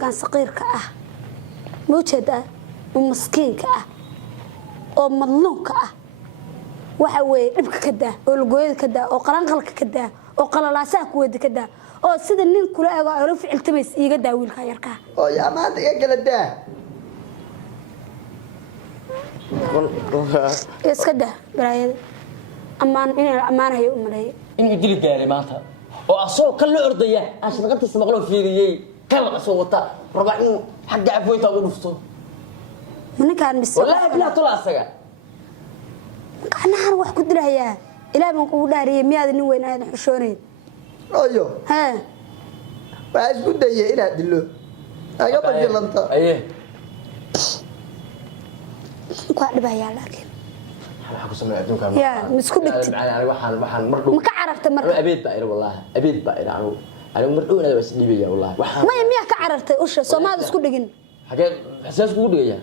cunugan saqiirka ah mawjada oo maskiinka ah oo madluunka ah waxa weey dhibka ka daa oo lugooyada ka daa oo qaranqalka ka daa oo qalalaasaha ku wada ka daa oo sida nin kula eego oo ficiltameys iiga daa wiilka yarka oo yaa maanta iga kala daa iska daa baraayada ammaanayo umaleeyay in idil gaaray maanta oo asoo kala ordaya ashbaqadtiisa maqlo fiiriyay kala soo wata raba in xagga afweynta ugu dhufto ninkaan mis wallahi ibna tula asaga kana wax ku diraya ilaa man ku dhaariyay miyaad nin weyn aad xushoonay ayo ha waa isku dayay inaad dilo aga badilanta aye ku dhibaya laakiin waxa ku sameeyay adduunka ya misku dhigtay waxaan markuu ma ka carartay mar abeed baa ila wallahi abeed baa ila anigu mar dhow bas dhibaya wallahi ma miya ka carartay usha Soomaaliya isku dhigin xagee xasaas ku dhigaya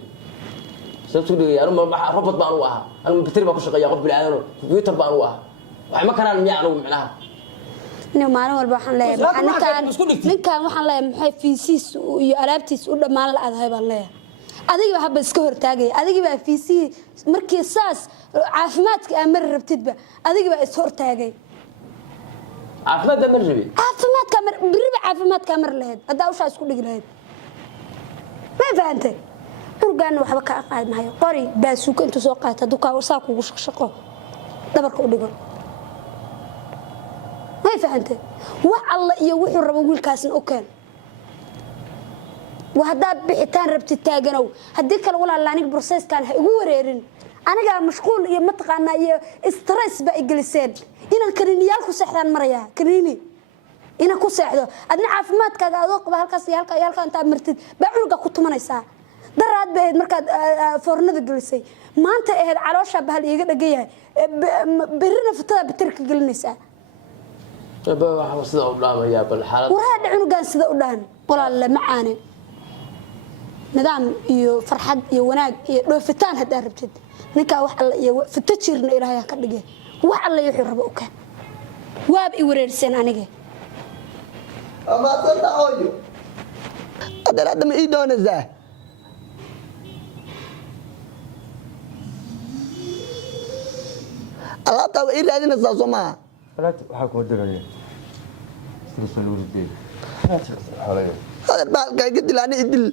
sababtu dhigaya anu robot baan u ahaa anu bateri baa ku shaqeeya qof bilaadan computer baan u ahaa wax ma karaan miya anu macnaha nin maalin walba waxaan leeyahay ninkaan waxaan leeyahay maxay fiisiis iyo alaabtiis u dhamaan la adahay baan leeyahay adiga haba iska hortaagay adiga baa fiisi markii saas caafimaadka amar rabtidba adiga baa is hortaagay caafimaadka amar rabi caafimaadka amar lahayd hadaa usha isku dhigi lahayd ma fahamtay urgaan waxba ka aqaad maayo qori baasuuka inta soo qaata duka saa kugu shaqo dabarka u dhigo ma fahamtay wax alla iyo wuxuu rabo wiilkaasna u keen وهذا بحتان ربت التاجنو هديك ولا لانك بروسيس كان هيقول ريرين أنا قاعد مشغول يمتقنا ستريس بقى جلسين إن كرينيال كوسحدان مريا كريني إن كوسحده أدنى عفمات كذا ذوق بهالكاس يالك أنت مرتد بعرق كنت منيسا درات بعد مركز فرن الجلسي ما أنت هاد على وش بهاليجا جيه برنا فترة بترك الجلسة بقى حوصله قدام يا بالحالة وهذا عنقان سذا قدام ولا لا معاني نظام iyo farxad iyo wanaag iyo dhoofitaan hada rabtid ninka wax alla iyo fitachirna ilaahay ka dhigay wax alla iyo rabo u kan waab i wareersan aniga ama santa ooyo adala dama ii doonaysaa alaabta way raadinaysaa Soomaa waxa ku diray sida loo riday hada baalka gidilani idil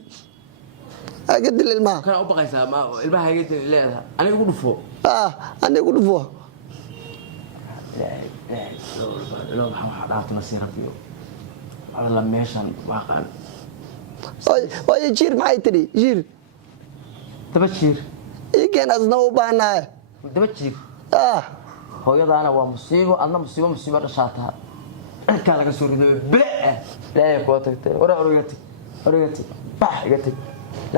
agidil ilma kana u baqaysaa ma ilmaha agidil leedahay aniga ugu dhufo aniga ugu dhufo loo waxa dhaafto nasiirafiyo alla meeshan waaqan way jiir maxay tiri jiir daba jiir igeen asna u baanaay daba jiir hooyadaana waa musiibo dhashaata ka laga soo riday baa ku tagtay orogati bah igati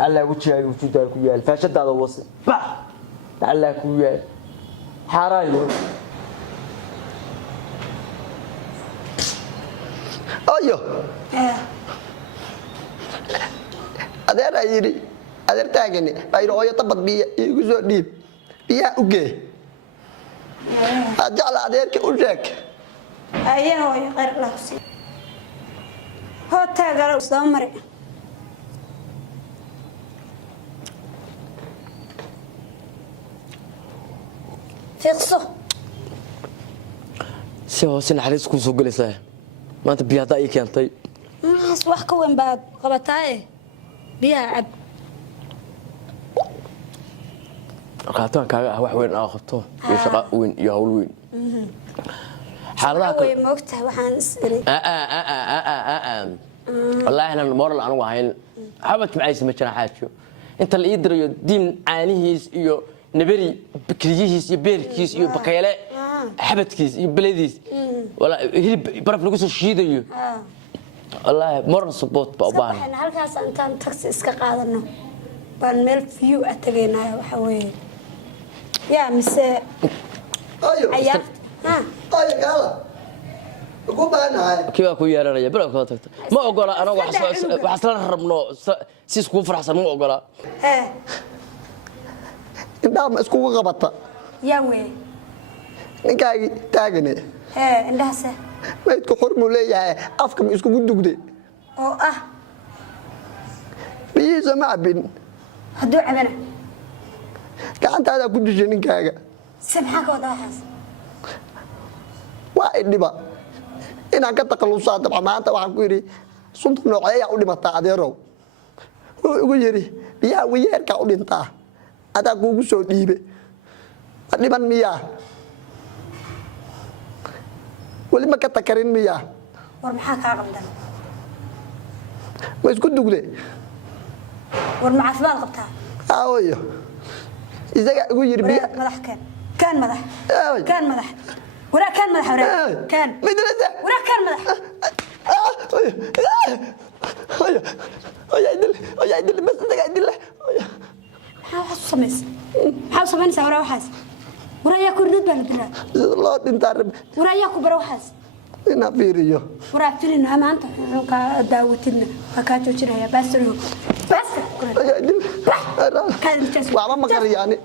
alla wajiga wujuuda ku yaal faashadaada wasi bah alla ku yaal xaraayo ayo adeer ayiri adeer taagani ayro hooyo tabad biya igu soo dhiib biya u gee ajala adeerka u sheeg ayaho qar la si ho taagalo soo mare fiqso si hoose naxariis ku soo galaysaa maanta biyada ay keentay wax ka weyn baad qabatay biyaa cab qaatan kaaga wax weyn oo qabto iyo shaqo weyn iyo hawl weyn xaaladaha way moogtahay waxaan isiri wallahi ana moral anu wahayn habad macaysi ma jira xaajo inta la ii dirayo diin caanihiis iyo nabari bakriyihiis iyo beerkiis iyo baqeele xabadkiis iyo baladiis wala hilib baraf lagu soo shiidayo wallahi moral support ba baan halkaas intaan taxi iska qaadano baan meel view atageenayo waxa weeye yaa mise ayo ayaa ayo gala ugu baanaay kiba ku yeeranaya bal ka tagta ma ogola anagu wax la rabno si isku faraxsan ma ogola indhaha ma isku qabata yaa weey ninkaagi taagane indhaha maydku xurmu leeyahay afka ma isku dugde oo sama cabin hadduu cabana gacantaada ku dishay ninkaaga sabxa ka wada waxaas waa idhiba inaan ka taqalusaa dabca maanta waxaan ku yidhi sunta noocee ayaa u dhimataa adeerow wuxuu igu yidhi biyaha wiyeerkaa u dhintaa adaa kuugu soo dhiibe ma dhiman miyaa weli ma ka takarin miyaa war maxaa kaa qabdan ma isku dugde war ma caafimaad qabtaa hooyo isaga igu yidhi biyaha madax kaan madax waraa kaan madax waraa kaan madrasa waraa kaan madax hooyo idil bas isaga idil maxaa waxaas u samaynaysaa waraa waxaas waraa yaa ku ridad baa la dilaa sida loo dhintaa rab waraa yaa ku bara waxaas inaan fiiriyo waraa filin maanta ka daawatidna waa kaa joojinayaa baasariyo baasar hooyo idil waxba ma qariyaani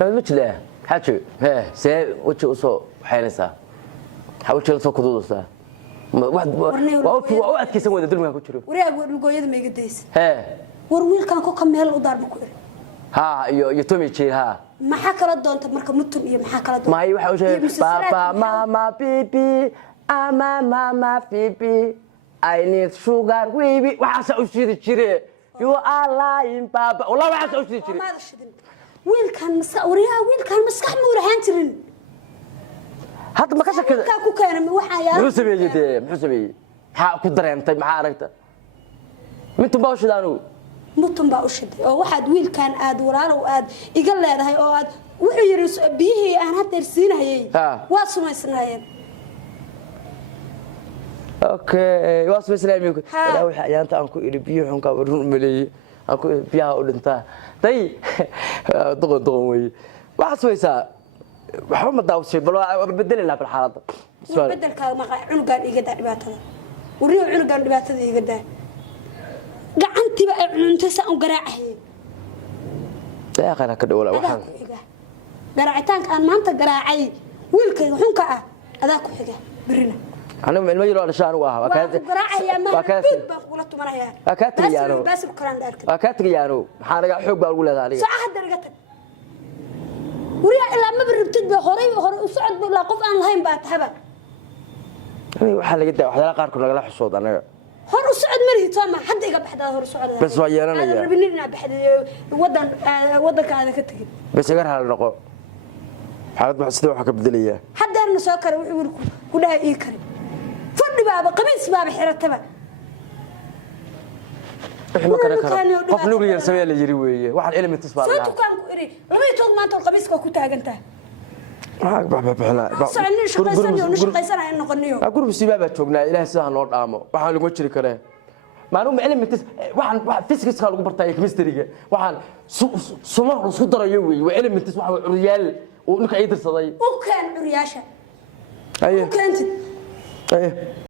مجله حاجه ها سي وجه وسو حيلسا حاوجه soo kuduusa waa adkaysan wada dulmiga ku jiro wareeg lugooyada ma iga daysan war wiilkan ko ka meel u daarba ku iri iyo tomi jeer maxaa kala doonta marka mutun iyo maxaa kala doonta maay waxa uu sheegay papa mama pipi mama pipi I need sugar baby waxa uu shidi jire you are lying papa wallahi waxa uu shidi jire wiilkan maskax ma ulahaan jirin hadda ma ka shakada ka ku keenay waxa yaa muxuu sameeyay ha ku dareentay maxaa aragta mutun baa u shiday oo waxaad wiilkan aad walaalo aad iga leedahay oo aad wuxuu yiri biyihii aan hadda siinayay waa sumaysnaayeen okay waa sumaysnaayeen ilaa waxa ayaanta aan ku iri biyo xun ka run maleeyay aan ku biyaha u dhintaa day doqon way waxa sumaysaa waxa ma daawshay bal bedel la xaaladda bedelka ma cunugan iga dhibaatada wariyo cunugan dhibaatada iga daa gacantiba ay cununtay saan garaacay daaqana ka dhawla waxaan garaacitaanka aan maanta garaacay wiilkayga xunka ah adaa ku xiga birina anigu ilmo yaro dhashaan u ah waa ka kula tumanaya waa ka tagayaan bas ku karan dhaartay waa ka tagayaan maxaa naga xoog baa ugu leedahay aniga sax hadda naga tag wariya ilaa ma birtid ba hore u socod baa qof aan lahayn baa tahaba waxa laga daa waxyaalaha qaar ku nagala xusood anaga hor u socod mari tooma hadda iga baxdaa hor socod bas waa yeelanaya rabinina baxday wadankaada ka tagin bas iga hal noqo xaalad wax sida waxa ka bedelaya hadda soo kare wuxuu wiilku ku dhahay ii kare fadhi baaba qamiis baaba xirataba ma kare qof nuugliyan sameeyay la yiri weeye waxaan elements baa soo tukaan ku iri laba tood maanta qamiiska ku taagantaa shaqaysanaya noqoniyo gurbi sibaaba joognaa ilaahay sidaa noo dhaamo waxaan lagu jiri karee maalum elements waxaan physics ka lagu bartay chemistry-ga waxaan suma isku darayo weeye waa elements waxa curyaal oo ninka ay dirsaday u keen curyaasha aye